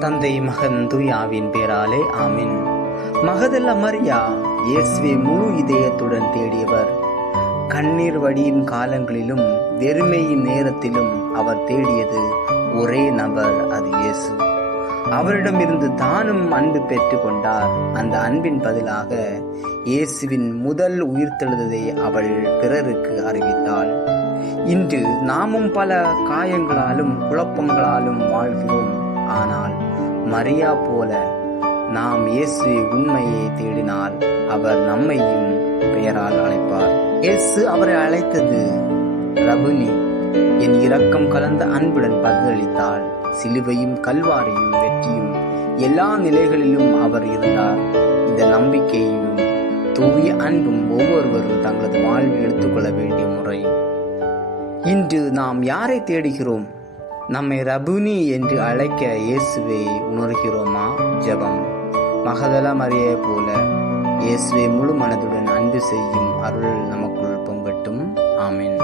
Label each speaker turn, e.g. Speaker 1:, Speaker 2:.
Speaker 1: தந்தை மகன் துயாவின் பேராலே ஆமின். மகதல்ல மரியா இயேசுவை முழு இதயத்துடன் தேடியவர். கண்ணீர் வடியும் காலங்களிலும் வெறுமையின் நேரத்திலும் அவர் தேடியது ஒரே நபர் அது இயேசு. அவரிடமிருந்து தானும் அன்பு பெற்று கொண்டார். அந்த அன்பின் பதிலாக இயேசுவின் முதல் உயிர்த்தெழுதலை அவள் பிறருக்கு அறிவித்தாள். இன்று நாமும் பல காயங்களாலும் குழப்பங்களாலும் வாழ்கிறோம். ஆனால் மரியா போல நாம் இயேசு உண்மையை தேடினால் அவர் நம்மையும் பெயரால் அழைப்பார். இயேசு அவரை அழைத்தது ரபுனி. என் இரக்கம் கலந்த அன்புடன் பதிலளித்தாள் சிலுவையும் கல்வாரியும் வெற்றியும் எல்லா நிலைகளிலும் அவர் இருந்தார். இந்த நம்பிக்கையும் தூய அன்பும் ஒவ்வொருவரும் தங்களது வாழ்வில் எடுத்துக்கொள்ள வேண்டிய முறை. இன்று நாம் யாரை தேடுகிறோம்? நம்மை ரபுனி என்று அழைக்க இயேசுவை உணர்கிறோமா? ஜெபம். மகதல மரியை போல இயேசுவை முழு மனதுடன் அன்பு செய்யும் அருள் நமக்குள் பொங்கட்டும். ஆமீன்.